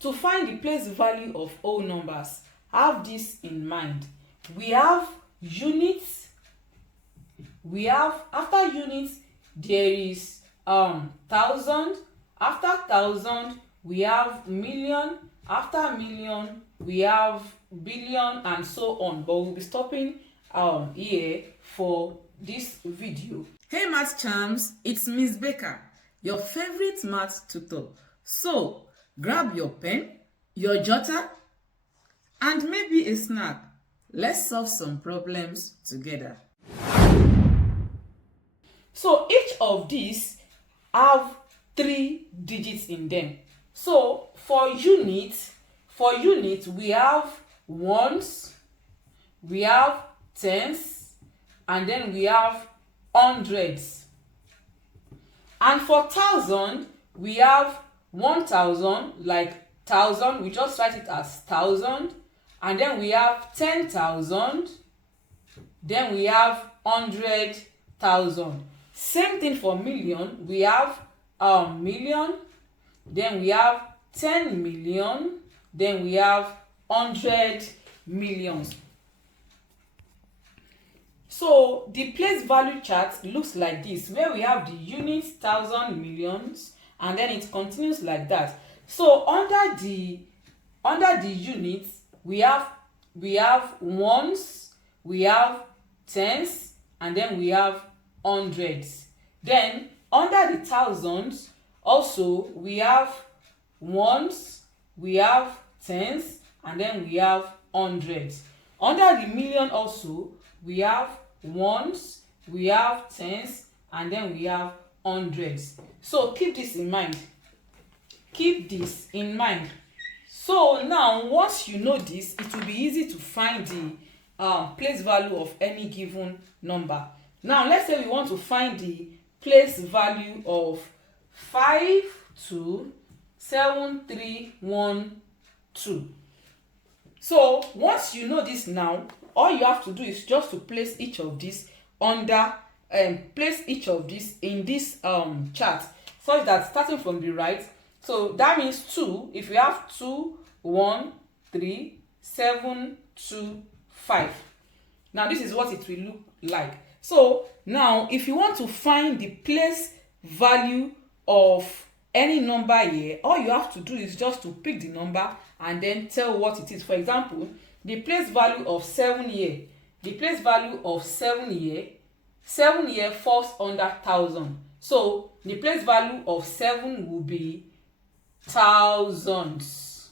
To find the place value of whole numbers, have this in mind. We have units. We have, after units, there is thousand. After thousand, we have million. After million, we have billion, and so on. But we'll be stopping here for this video. Hey math champs, it's Miss Becca, your favorite math tutor. So grab your pen, your jotter, and maybe a snack. Let's solve some problems together. So each of these have 3 digits in them. So for units, we have ones, we have tens, and then we have hundreds. And for thousand, we have 1,000, like thousand, we just write it as thousand. And then we have 10,000, then we have 100,000. Same thing for million, we have million, then we have 10 million, then we have 100 millions. So the place value chart looks like this, where we have the units, thousand, millions, and then it continues like that. So under the units, we have ones, we have tens, and then we have hundreds. Then under the thousands, also we have ones, we have tens, and then we have hundreds. Under the million also, we have ones, we have tens, and then we have hundreds. So keep this in mind. Keep this in mind. So now, once you know this, it will be easy to find the place value of any given number. Now, let's say we want to find the place value of 527,312. So once you know this now, all you have to do is just to place each of these under, place each of these in this chart, such that starting from the right, so that means 2. If we have 2, 1, 3, 7, 2, 5. Now this is what it will look like. So now if you want to find the place value of any number here, all you have to do is just to pick the number and then tell what it is. For example, the place value of 7 here. The place value of 7 here falls under 1,000. So the place value of 7 will be thousands.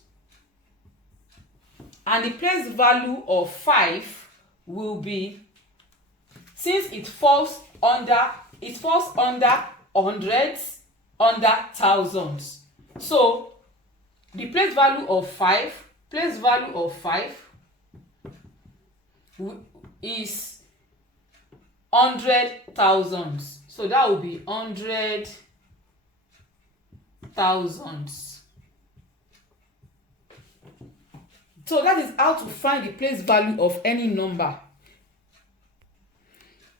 And the place value of 5 will be, since it falls under hundreds, under thousands. So the place value of 5 is 100,000. So that will be 100,000. So that is how to find the place value of any number.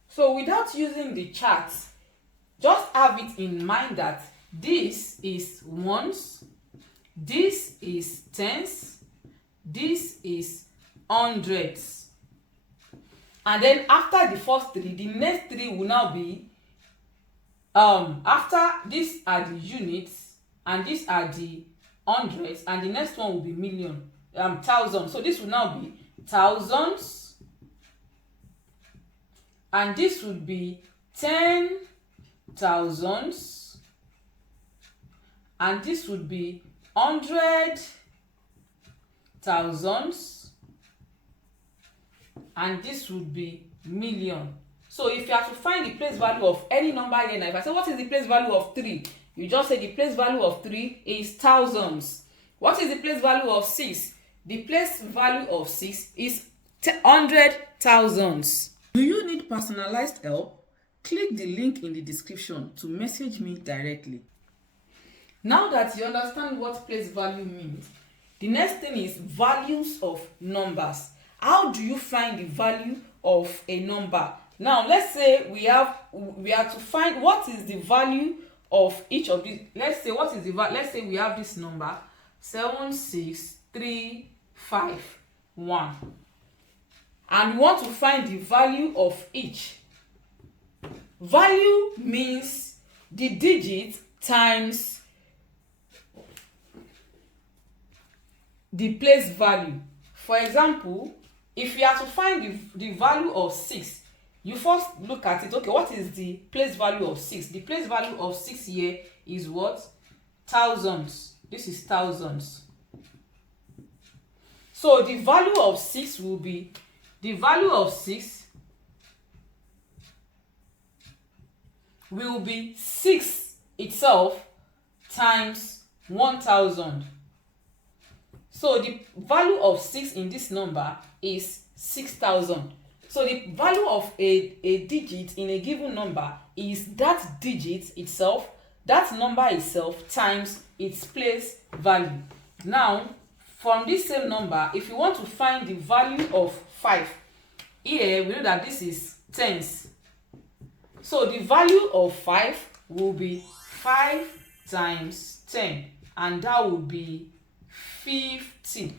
So without using the chart, just have it in mind that this is ones, this is tens, this is hundreds. And then after the first 3, the next 3 will now be, after these are the units, and these are the hundreds, and the next one will be million, thousand. So this will now be thousands, and this would be 10,000s, and this would be 100,000s, and this would be million. So if you have to find the place value of any number here, now if I say what is the place value of 3, you just say the place value of 3 is thousands. What is the place value of 6? The place value of 6 is 100,000s. Do you need personalized help? Click the link in the description to message me directly. Now that you understand what place value means, the next thing is values of numbers. How do you find the value of a number? Now let's say we are to find what is the value of each of these. Let's say we have this number 76351. And we want to find the value of each. Value means the digit times the place value. For example, if you are to find the value of 6, you first look at it. Okay, what is the place value of 6? The place value of 6 here is what? Thousands. This is thousands. So the value of 6 will be, the value of 6 will be 6 itself times 1000. So the value of 6 in this number is 6000. So the value of a digit in a given number is that digit itself, that number itself, times its place value. Now, from this same number, if you want to find the value of 5, here we know that this is tens. So the value of 5 will be 5 times 10, and that will be 50.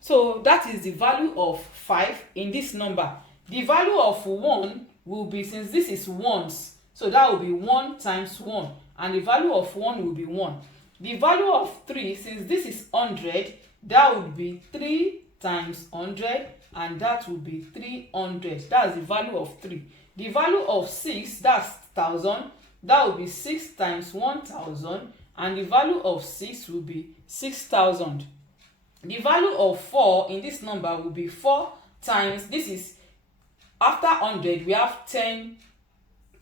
So that is the value of 5 in this number. The value of 1 will be, since this is ones, so that will be 1 times 1, and the value of 1 will be 1. The value of 3, since this is 100, that would be 3 times 100, and that will be 300. That's the value of 3. The value of 6, that's 1000, that will be 6 times 1000, and the value of 6 will be 6000. The value of 4 in this number will be 4 times, this is after 100 we have 10,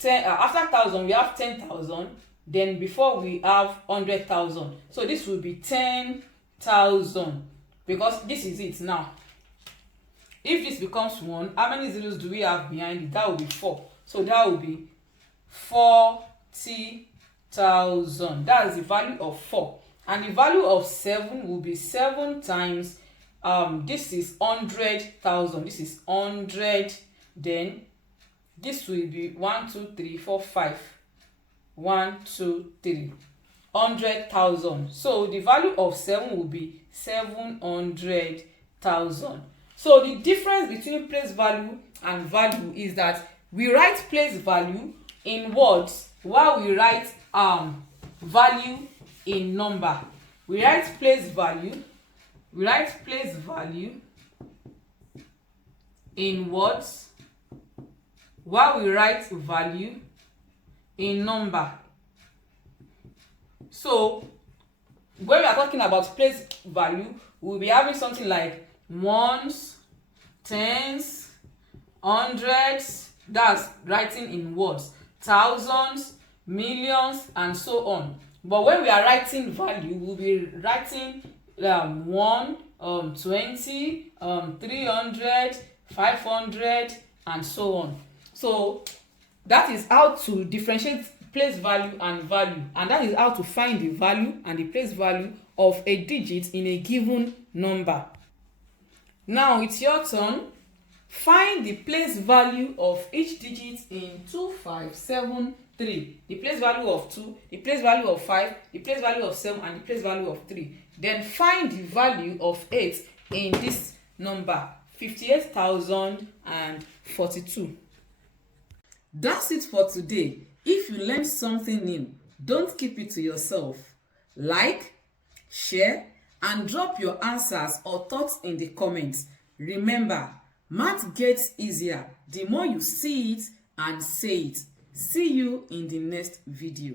after 1000 we have 10,000, then before we have 100,000. So this will be 10,000, because this is it now. If this becomes 1, how many zeros do we have behind it? That will be 4. So that will be 40,000. That is the value of 4. And the value of 7 will be 7 times, this is 100,000. This is 100. Then this will be 1, 2, 3, 4, 5. 1, 2, 3. 100,000. So the value of 7 will be 700,000. So the difference between place value and value is that we write place value in words while we write value in number. We write place value in words while we write value in number. So when we are talking about place value, we'll be having something like ones, tens, hundreds, that's writing in words, thousands, millions, and so on. But when we are writing value, we'll be writing 1, 20, 300, 500, and so on. So that is how to differentiate place value and value, and that is how to find the value and the place value of a digit in a given number. Now it's your turn. Find the place value of each digit in 2573. The place value of 2, the place value of 5, the place value of 7, and the place value of 3. Then find the value of 8 in this number, 58,042. That's it for today. If you learned something new, don't keep it to yourself. Like, share, and drop your answers or thoughts in the comments. Remember, math gets easier the more you see it and say it. See you in the next video.